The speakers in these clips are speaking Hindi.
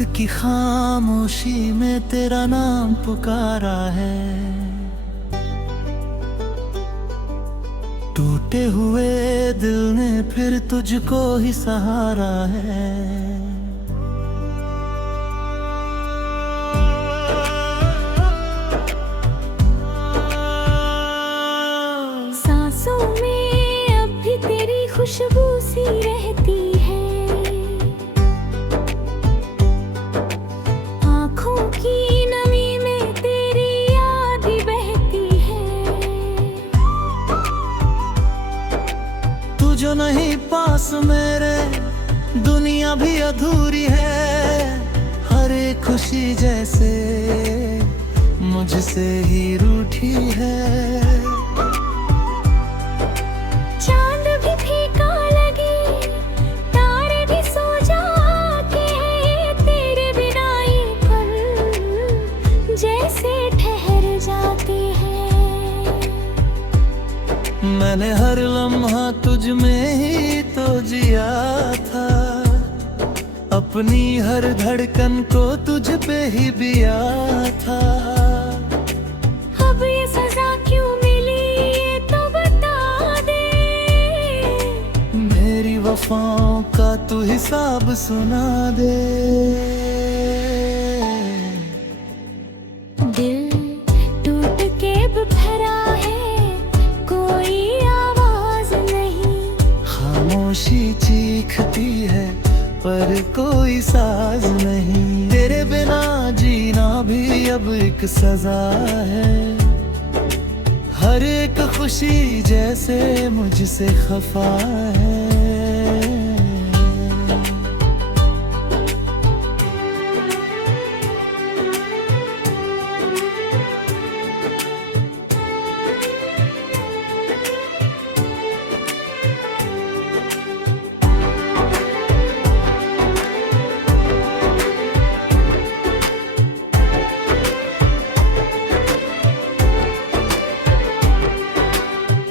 रात की खामोशी में तेरा नाम पुकारा है। टूटे हुए दिल ने फिर तुझको ही सहारा है। सांसों में अब भी तेरी खुशबू सी रहती है। आँखों की नमी में तेरी याद ही बहती है। तू जो नहीं पास मेरे, दुनिया भी अधूरी है। हर एक खुशी जैसे मुझसे ही रूठी है। चांद भी फीका लगे, तारे भी सो जाते हैं। तेरे बिना ये पल जैसे ठहर जाते हैं। मैंने हर लम्हा तुझ में ही तो जिया था। अपनी हर धड़कन को तुझ पे ही बिया था। अब ये सजा क्यों मिली ये तो बता दे। मेरी वफाओं का तू हिसाब सुना दे। दिल टूट के बिखरा है, कोई आवाज नहीं। खामोशी चीखती है पर कोई साज नहीं। तेरे बिना जीना भी अब एक सजा है। हर एक खुशी जैसे मुझसे खफा है।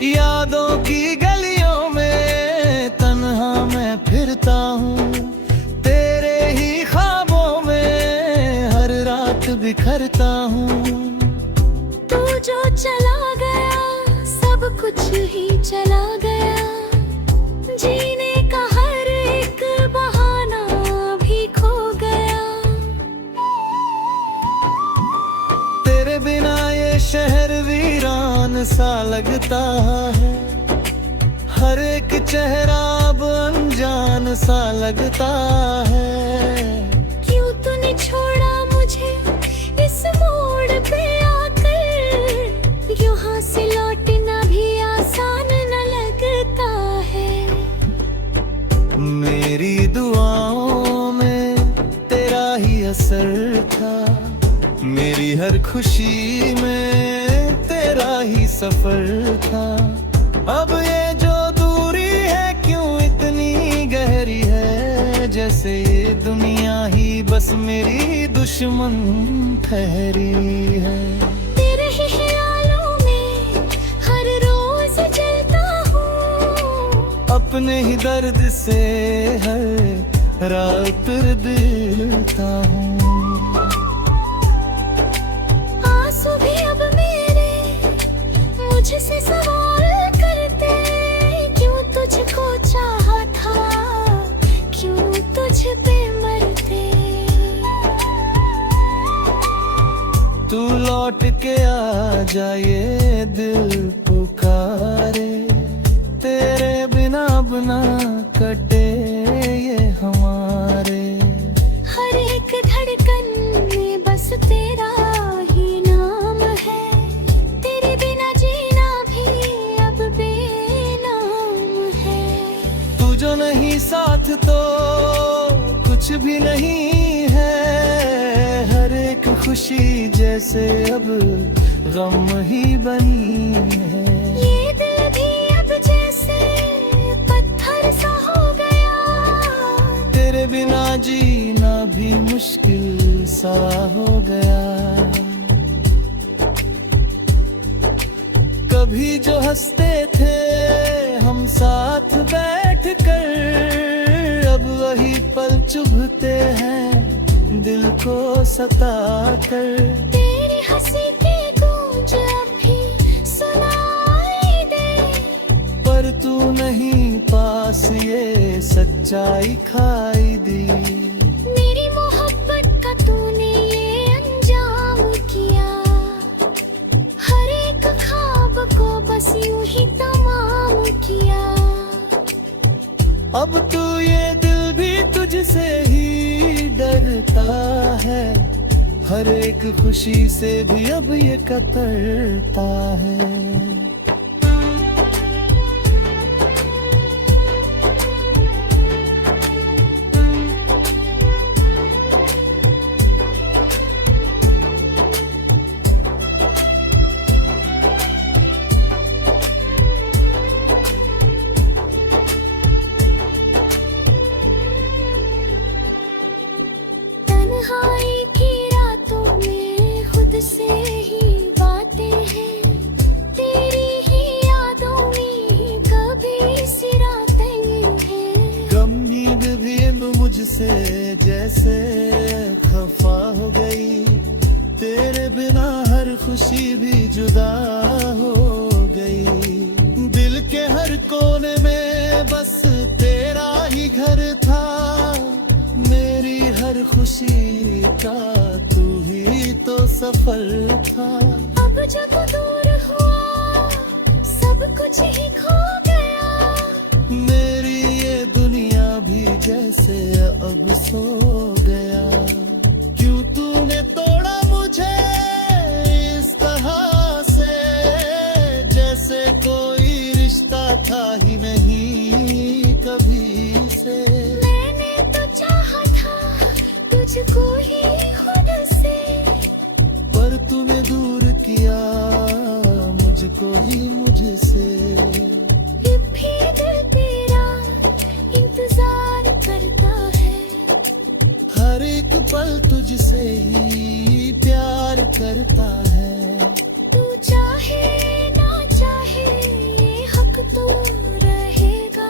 यादों की गलियों में तन्हा मैं फिरता हूँ। तेरे ही ख्वाबों में हर रात बिखरता हूँ। तू जो चला गया सब कुछ ही चला गया। जीने का हर एक बहाना भी खो गया। तेरे बिना ये शहर वीरान सा लगता है। हर एक चेहरा अब अनजान सा लगता है। क्यों तूने छोड़ा मुझे इस मोड़ पे आकर। यहाँ से लौटना भी आसान न लगता है। मेरी दुआओं में तेरा ही असर था। मेरी हर खुशी में तेरा ही सफर था। अब ये जो दूरी है क्यों इतनी गहरी है। जैसे ये दुनिया ही बस मेरी दुश्मन ठहरी है। तेरे ही ख्यालों में हर रोज जलता हूँ। अपने ही दर्द से हर रात दिलता हूँ। आंसू भी अब मेरे मुझसे सवाल करते। क्यों तुझको चाहा था, क्यों तुझ पे मरते। तू लौट के आ जा ये दिल पुकारे। तेरे बिना बना कटे ये हमारे। हर एक धड़कन में बस तेरा ही नाम है। तेरे बिना जीना भी अब बेनाम है। तू जो नहीं साथ तो कुछ भी नहीं है। हर एक खुशी जैसे अब गम ही बनी है। ये दिल भी अब जैसे पत्थर सा हो गया। तेरे बिना जीना भी मुश्किल सा हो गया। कभी जो हंसते थे हम साथ बैठ कर, अब वही पल चुभते हैं को सता कर। तेरी हंसी की गूंज अब भी सुनाई दे, पर तू नहीं पास ये सच्चाई खाई दी। मेरी मोहब्बत का तूने ये अंजाम किया, हर एक ख्वाब को बस यूं ही तमाम किया। अब तू ये दिल भी तुझसे ही डरता है, हर एक खुशी से भी अब ये कतरता है। तन्हाई की रातों में खुद से ही बातें हैं, तेरी ही यादों में कभी सिराते हैं। गम नींद भी मुझसे जैसे खफा हो गई, तेरे बिना हर खुशी भी जुदा हो गई। दिल के हर कोने में बस तेरा ही घर था, मेरी हर खुशी का तू ही तो सफल था। अब जब दूर हुआ सब कुछ ही खो गया, मेरी ये दुनिया भी जैसे अब सो गया। क्यों तूने तोड़ा मुझे इस तरह से, जैसे कोई रिश्ता था ही नहीं कभी से। मैंने तो चाहा था तुझको ही खुद से, पर तूने दूर किया मुझको ही मुझसे। भी दिल तेरा इंतजार करता है, हर एक पल तुझसे ही प्यार करता है। तू चाहे ना चाहे ये हक तो रहेगा,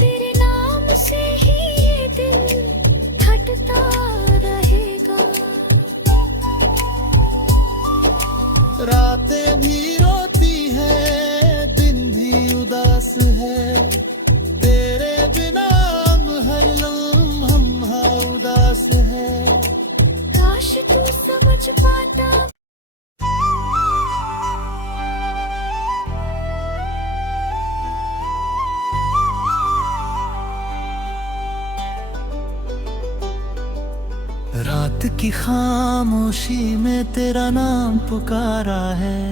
तेरे नाम से ही ये दिल धड़कता रहेगा। रातें भी रोती है, दिन भी उदास है, तेरे बिना हम हर लम्हा उदास है। काश तू समझ पाता। रात की खामोशी में तेरा नाम पुकारा है,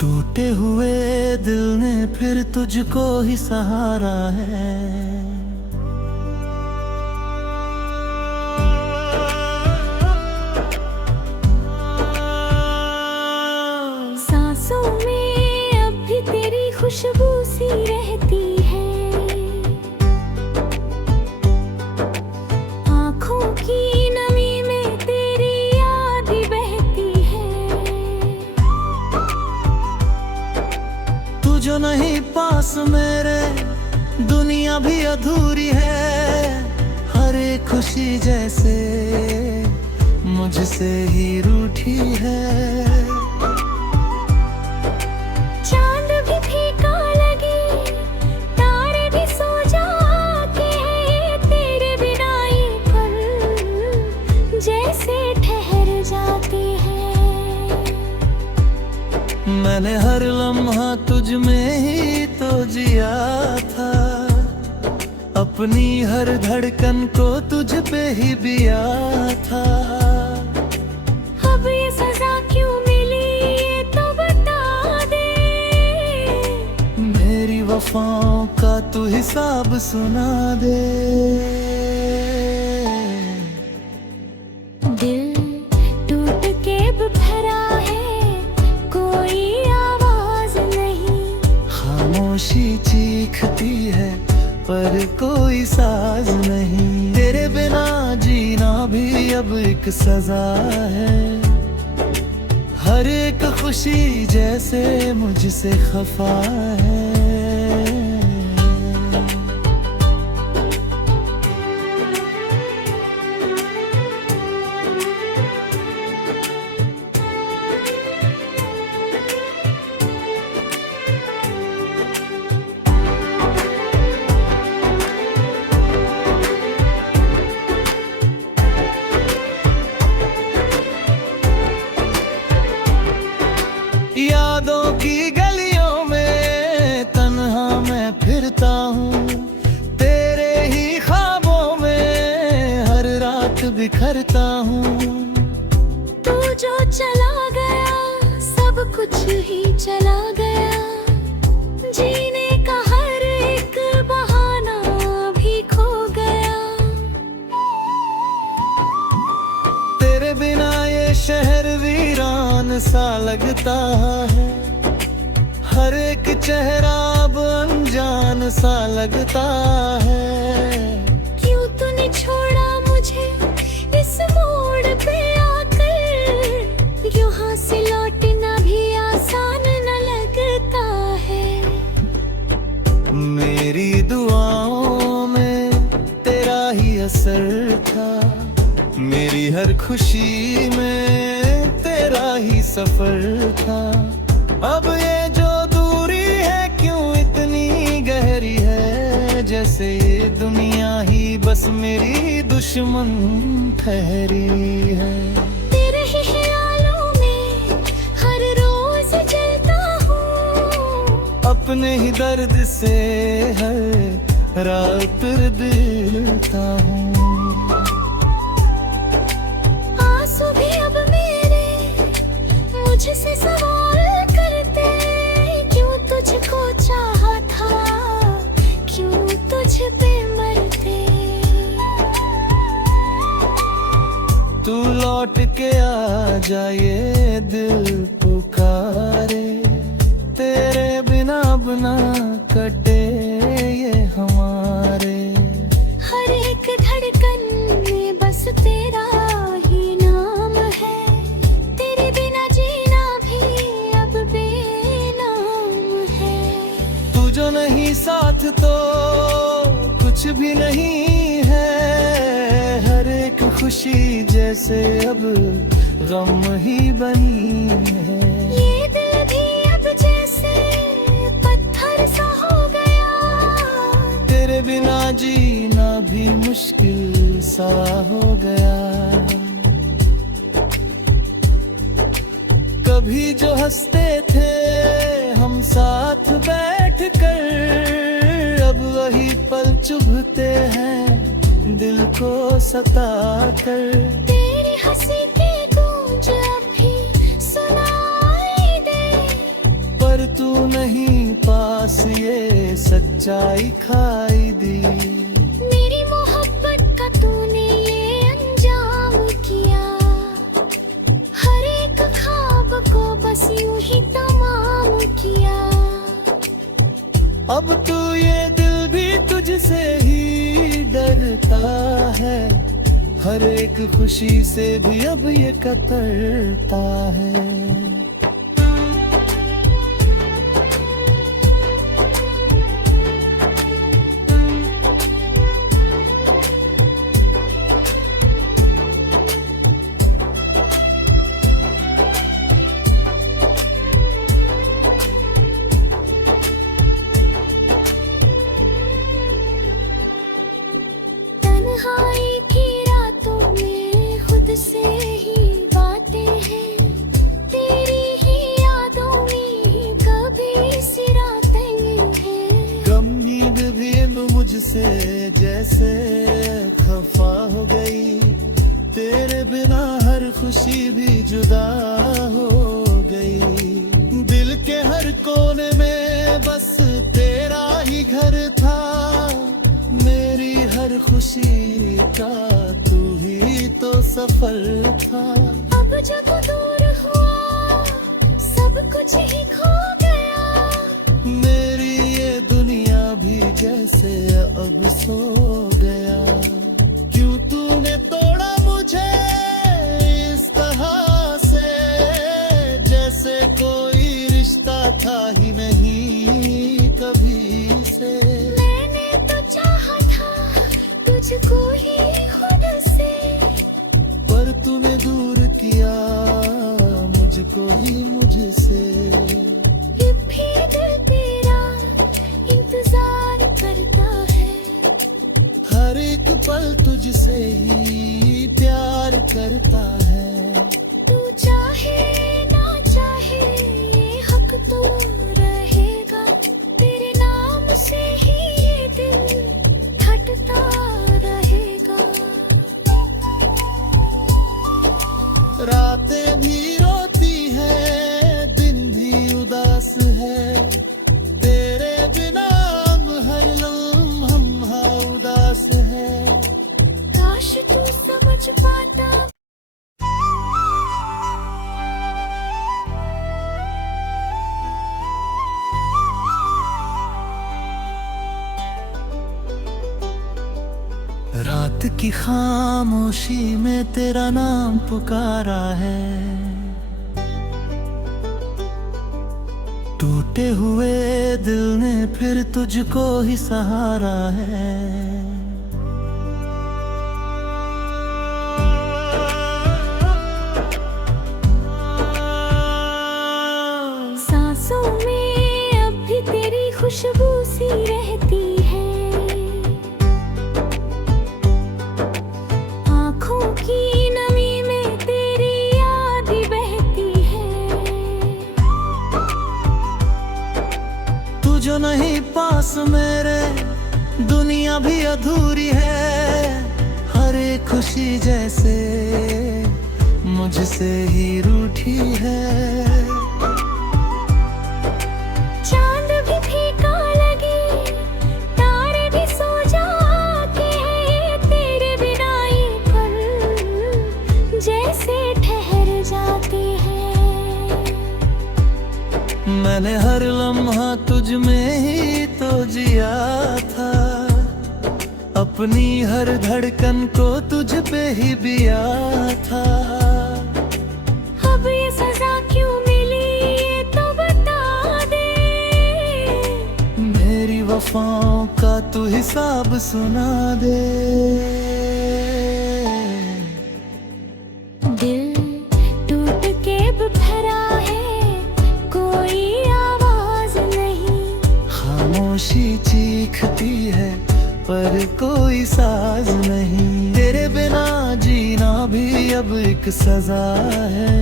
टूटे हुए दिल ने फिर तुझको ही सहारा है। सांसों में अब भी तेरी खुशबू सी रहती है, आँखों की नमी में तेरी याद ही बहती है। तू जो नहीं पास मेरे दुनिया भी अधूरी है, हर एक खुशी जैसे मुझसे ही रूठी है। चांद भी फीका लगे, तारे भी सो जाते हैं, तेरे बिना ये पल जैसे ठहर जाते हैं। मैंने हर लम्हा तुझ में ही तो जिया था, अपनी हर धड़कन को तुझ पे ही बिया था। अब ये सजा क्यों मिली ये तो बता दे, मेरी वफाओं का तू हिसाब सुना दे। दिल टूट के बिखरा है, कोई आवाज नहीं, खामोशी चीखती है पर कोई साज नहीं। तेरे बिना जीना भी अब एक सजा है, हर एक खुशी जैसे मुझसे खफा है। करता हूँ। तू जो चला गया सब कुछ ही चला गया, जीने का हर एक बहाना भी खो गया। तेरे बिना ये शहर वीरान सा लगता है, हर एक चेहरा अब अनजान सा लगता है। क्यों तूने छोड़ा मुझे इस मोड़ पे आकर, यहाँ से लौटना भी आसान न लगता है। मेरी दुआओं में तेरा ही असर था, मेरी हर खुशी में तेरा ही सफर था। अब ये जो दूरी है क्यों इतनी गहरी है, जैसे ये दुनिया ही बस मेरी दुश्मन ठहरी है। तेरे ही ख्यालों में हर रोज जलता हूँ, अपने ही दर्द से हर रात दिलता हूँ। आंसू भी अब मेरे मुझसे सवाल करते, क्यों तुझको चाहा था, क्यों तुझ पे मरते। तू लौट के आ जा ये दिल पुकारे, तेरे बिना बना कटे ये हमारे। हर एक धड़कन में बस तेरा ही नाम है, तेरे बिना जीना भी अब बेनाम है। तू जो नहीं साथ तो कुछ भी नहीं है, हर एक खुशी जैसे अब गम ही बनी है। ये दिल भी अब जैसे पत्थर सा हो गया, तेरे बिना जीना भी मुश्किल सा हो गया। कभी जो हंसते थे हम साथ बैठ कर, अब वही पल चुभते हैं दिल को सता कर। तेरी हंसी की गूंज अब भी सुनाई दे, पर तू नहीं पास ये सच्चाई खाई दी। मेरी मोहब्बत का तूने ये अंजाम किया, हर एक ख्वाब को बस यूं ही तमाम किया। अब तू ये दिल भी तुझसे ही डरता है, हर एक खुशी से भी अब ये कतरता है। तन्हाई की रातों में खुद से ही बातें हैं, तेरी ही यादों में कभी सिराते हैं। गम नींद भी मुझसे जैसे खफा हो गई, तेरे बिना हर खुशी भी जुदा हो गई। दिल के हर कोने में बस तेरा ही घर था, मेरी हर खुशी का तू ही तो सफल था। अब जो तू दूर हुआ सब कुछ ही खो गया, मेरी ये दुनिया भी जैसे अब सो गया। क्यों तूने तोड़ा मुझे इस तरह से, जैसे कोई रिश्ता था ही नहीं कभी से। मैंने तो चाहा था तुझको ही खुद से, पर तूने दूर किया मुझको ही मुझसे। अब भी दिल तेरा इंतजार करता है, हर एक पल तुझसे ही प्यार करता है। तू चाहे ना चाहे ये हक तो रहेगा, तेरे नाम से ही ये दिल धड़कता रहेगा। रातें भी रोती है, दिन भी उदास है, तेरे बिना हम हर लम्हा उदास है। काश तू समझ पाता। रात की खामोशी में तेरा नाम पुकारा है, टूटे हुए दिल ने फिर तुझको ही सहारा है। सांसों में अब भी तेरी खुशबू सी रहती है, आँखों की नमी में तेरी याद ही बहती है। तू जो नहीं पास मेरे, दुनिया भी अधूरी है, हर एक खुशी जैसे मुझसे ही रूठी है। चांद भी फीका लगे, तारे भी सो जाते हैं, तेरे बिना ये पल जैसे ठहर जाते हैं। मैंने हर लम्हा तुझ में ही तो जिया था, अपनी हर धड़कन को तुझ पे ही बिया था। अब ये सजा क्यों मिली ये तो बता दे, मेरी वफाओं का तू हिसाब सुना दे। दिल टूट के बिखरा है, कोई आवाज नहीं, खामोशी चीखती है पर कोई साज नहीं। तेरे बिना जीना भी अब एक सजा है,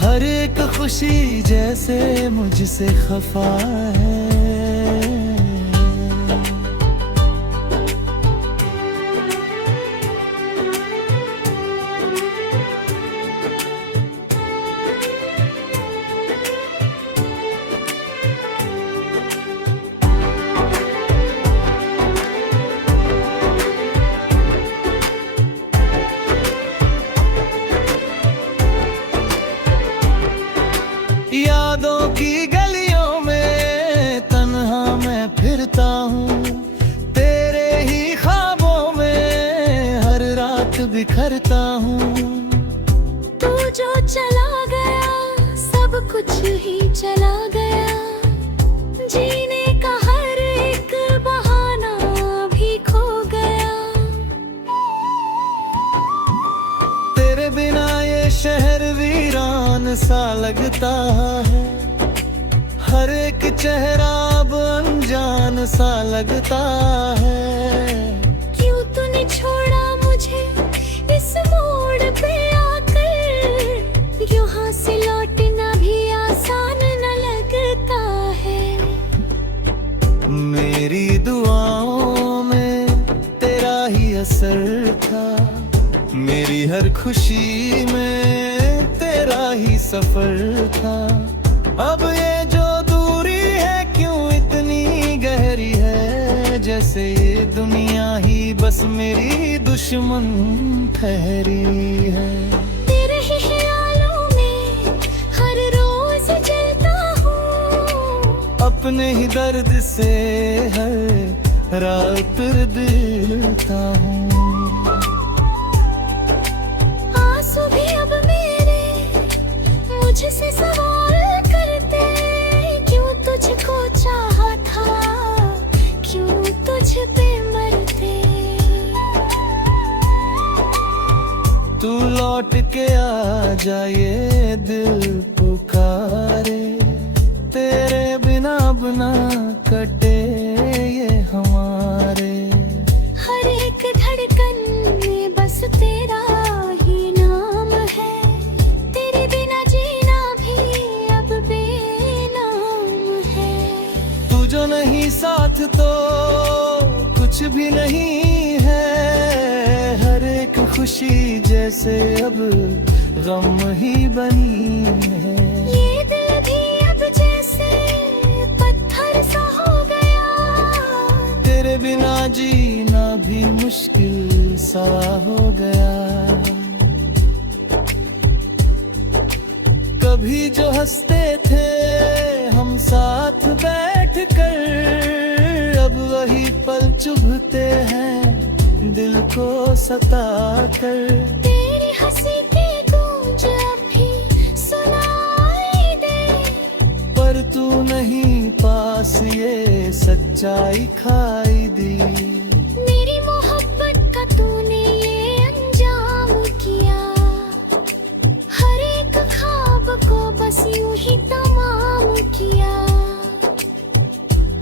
हर एक खुशी जैसे मुझसे खफा है। यादों की गलियों में तन्हा मैं फिरता हूँ, तेरे ही ख्वाबों में हर रात बिखरता हूँ। तू जो चला गया सब कुछ ही चला गया, जीने का हर एक बहाना भी खो गया। तेरे बिना ये शहर वीरान सा लगता है, हर एक चेहरा अब अनजान सा लगता है। क्यों तूने छोड़ा मुझे इस मोड़ पे आकर, यहाँ से लौटना भी आसान न लगता है। मेरी दुआओं में तेरा ही असर था, मेरी हर खुशी में तेरा ही सफर था। अब ये जो दूरी है क्यों इतनी गहरी है, जैसे ये दुनिया ही बस मेरी दुश्मन ठहरी है। तेरे ही ख्यालों में हर रोज जलता हूँ, अपने ही दर्द से हर रात दिलता हूँ। आंसू भी अब मेरे मुझसे सवाल करते, क्यों तुझको चाहा था, क्यों तुझ पे मरते। तू लौट के आ जा ये दिल पुकारे, तेरे बिना बना कटे ये हमारे। हर एक धड़कन में बस तेरा ही नाम है, तेरे बिना जीना भी अब बेनाम है। तू जो नहीं साथ तो कुछ भी नहीं है, हर एक खुशी खुशी जैसे अब गम ही बनी है। ये दिल भी अब जैसे पत्थर सा हो गया, तेरे बिना जीना भी मुश्किल सा हो गया। कभी जो हंसते थे हम साथ बैठकर, अब वही पल चुभते हैं दिल को सताकर। तेरी हंसी की गूंज अब भी सुनाई दे, पर तू नहीं पास ये सच्चाई खाई दी। मेरी मोहब्बत का तूने ये अंजाम किया, हर एक ख्वाब को बस यूं ही तमाम किया।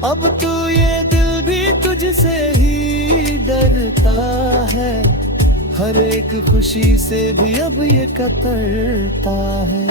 अब तू ये दिल भी तुझसे ही डरता है, हर एक खुशी से भी अब ये कतरता है।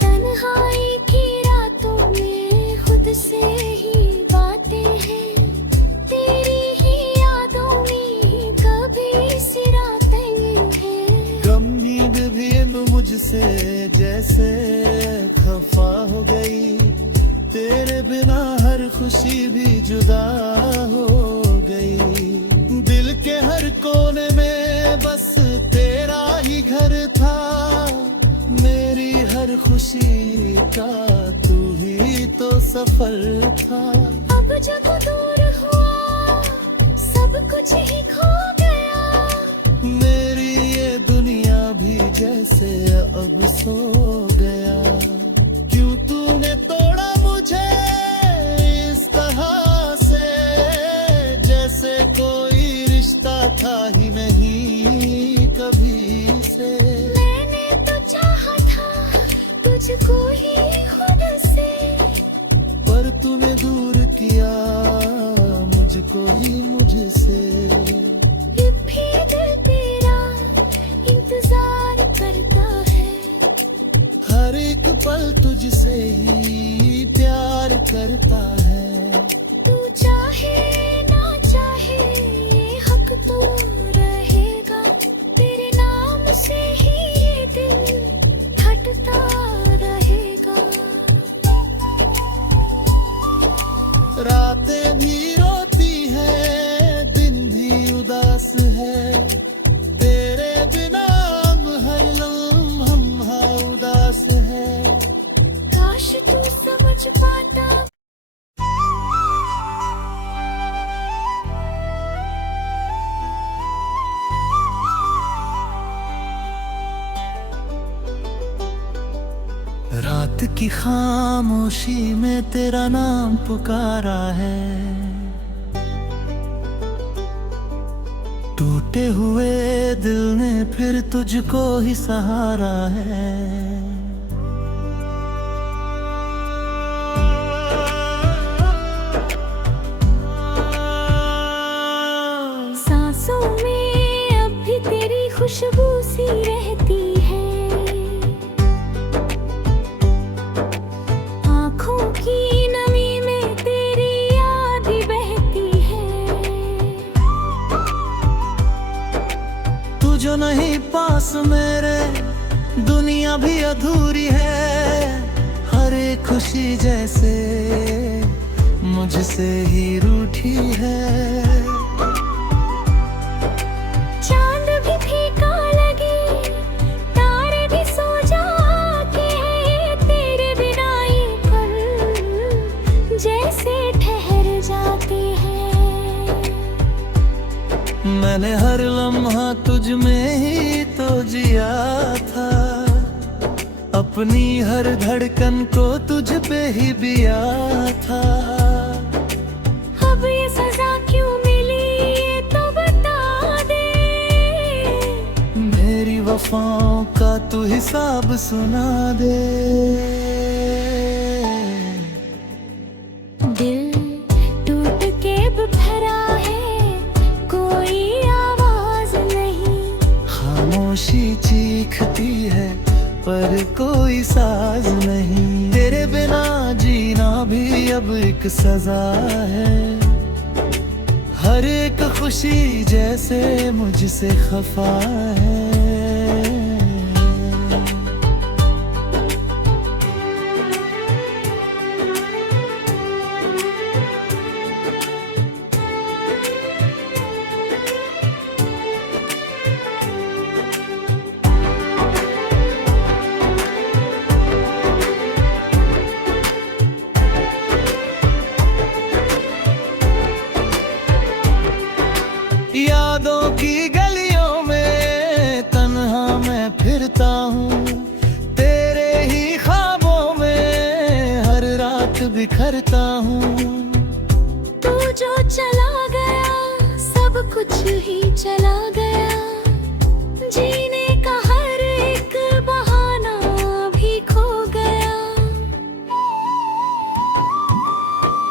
तन्हाई की रातों में खुद से ही बातें हैं, तेरी ही यादों में कभी सिराते हैं। गम नींद भी मुझसे जैसे खफा हो गई, तेरे बिना हर खुशी भी जुदा हो गई। दिल के हर कोने में बस तेरा ही घर था, मेरी हर खुशी का तू ही तो सफर था। अब जो तू दूर हुआ सब कुछ ही खो गया, मेरी ये दुनिया भी जैसे अब सो गया। क्यों तूने तोड़ा मुझे इस तरह से, जैसे कोई रिश्ता था ही नहीं कभी से। मैंने तो चाहा था तुझको ही खुद से, पर तूने दूर किया मुझको ही मुझसे। फिर भी दिल तेरा इंतजार करता है, हर एक पल तुझसे ही प्यार करता है। तू चाहे ना चाहे ये हक तो रहेगा, तेरे नाम से ही ये दिल फटता रहेगा। रातें भी रोती है, दिन भी उदास है, तेरे बिना हम हर लम्हा उदास है। काश तू समझ पाता। रात की खामोशी में तेरा नाम पुकारा है, टूटे हुए दिल ने फिर तुझको ही सहारा है। सांसों में अब भी तेरी खुशबू सी रहती है, आँखों की नमी में तेरी याद ही बहती है। तू जो नहीं पास मेरे दुनिया भी अधूरी है, हर एक खुशी जैसे मुझसे ही रूठी है। चांद भी फीका लगे, तारे भी सो जाते हैं, तेरे बिना ये पल जैसे ठहर जाते हैं। मैंने हर लम्हा तुझ में ही तो जिया था, अपनी हर धड़कन को तुझ पे ही बिया था। अब ये सजा क्यों मिली ये तो बता दे, मेरी वफाओं का तू हिसाब सुना दे। दिल टूट के बिखरा है, कोई आवाज नहीं। खामोशी चीखती है पर कोई साज नहीं। तेरे बिना जीना भी अब एक सजा है। हर एक खुशी जैसे मुझसे खफा है। यादों की गलियों में तन्हा मैं फिरता हूँ। तेरे ही ख्वाबों में हर रात बिखरता हूँ। तू जो चला गया सब कुछ ही चला गया। जीने का हर एक बहाना भी खो गया।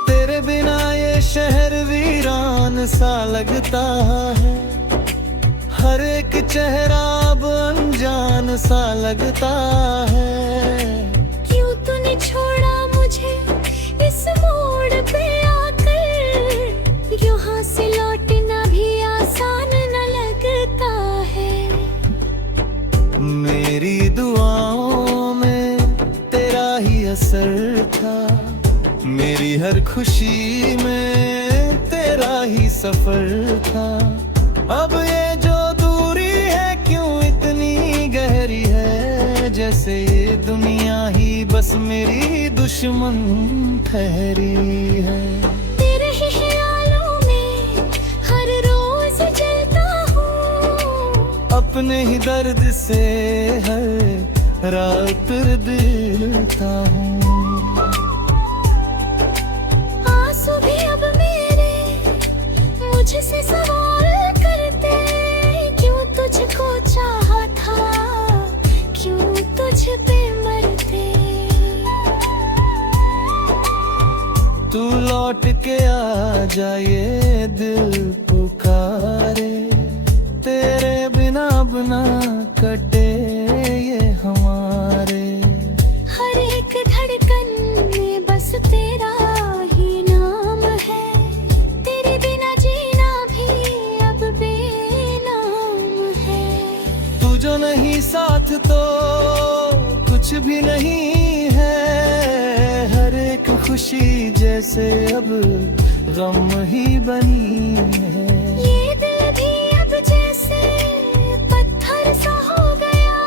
तेरे बिना ये शहर वीरान सा लगता है। हर एक चेहरा अब अनजान सा लगता है। क्यों तूने छोड़ा मुझे इस मोड़ पे आकर। यहाँ से लौटना भी आसान न लगता है। मेरी दुआओं में तेरा ही असर था। मेरी हर खुशी में तेरा ही सफर था। अब ये जो दूरी है क्यों इतनी गहरी है। जैसे ये दुनिया ही बस मेरी दुश्मन ठहरी है। तेरे ही ख्यालों में हर रोज जलता हूँ। अपने ही दर्द से हर रात दिलता हूँ। आंसू भी अब मेरे मुझसे सवाल करते। क्यों तुझको चाहा था, क्यों तुझ पे मरते। तू लौट के आ जा ये दिल पुकारे। तेरे बिना बना कटे ये हमारे। हर एक धड़कन में बस तेरा ही नाम है। तेरे बिना जीना भी अब बेनाम है। तू जो नहीं साथ तो कुछ भी नहीं है। हर एक खुशी जैसे अब गम ही बनी है। ये दिल भी अब जैसे पत्थर सा हो गया।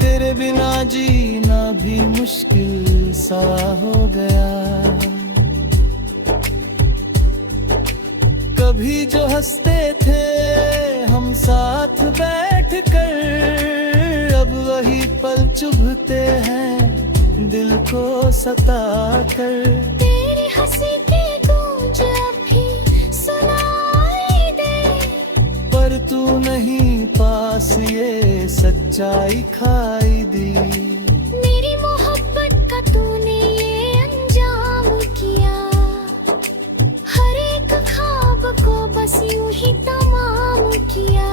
तेरे बिना जीना भी मुश्किल सा हो गया। कभी जो हंसते थे हम साथ बैठकर। अब वही पल चुभते हैं दिल को सता कर। तेरी हंसी की गूंज अब भी सुनाई दे। पर तू नहीं पास ये सच्चाई खाई दी। मेरी मोहब्बत का तूने ये अंजाम किया। हर एक ख्वाब को बस यूं ही तमाम किया।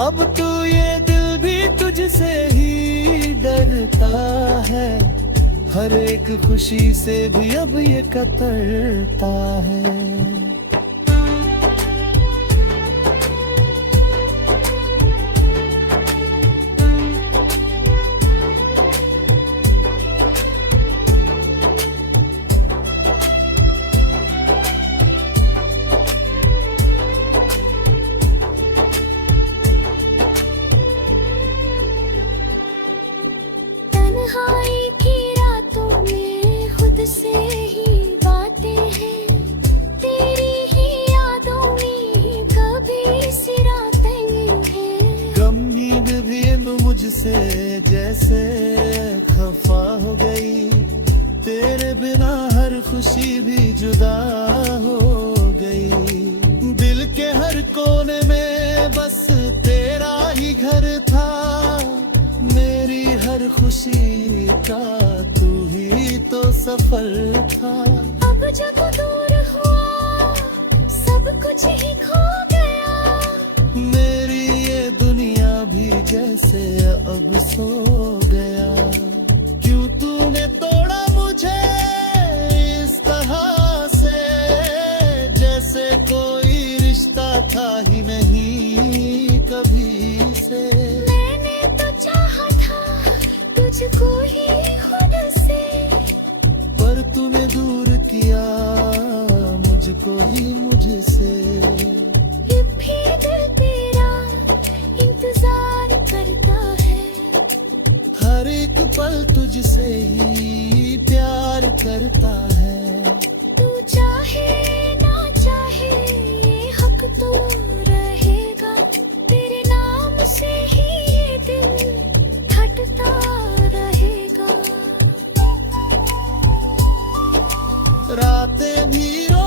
अब तू ये दिल भी तुझसे ही डरता है। हर एक खुशी से भी अब ये कतरता है। तन्हाई की रातों में खुद से ही बातें हैं। तेरी ही यादों में कभी सिराते हैं। गम नींद भी अब मुझसे जैसे खफा हो गई। तेरे बिना हर खुशी भी जुदा हो गई। दिल के हर कोने में बस तेरा ही घर था। मेरी हर खुशी का तू ही तो सफल था। अब जब दूर हुआ सब कुछ ही खो गया। मेरी ये दुनिया भी जैसे अब सो गया। क्यों तूने तोड़ा मुझे इस तरह से, जैसे कोई रिश्ता था ही नहीं कभी से। मैंने तो चाहा था तुझको ही खुद से, पर तूने दूर किया मुझको ही मुझसे। ये भी दिल तेरा इंतजार करता है। हर एक पल तुझसे ही प्यार करता है। तू चाहे ना चाहे ये हक तो रहेगा। तेरे नाम से ही ये दिल धड़कता रहेगा। रातें भी रो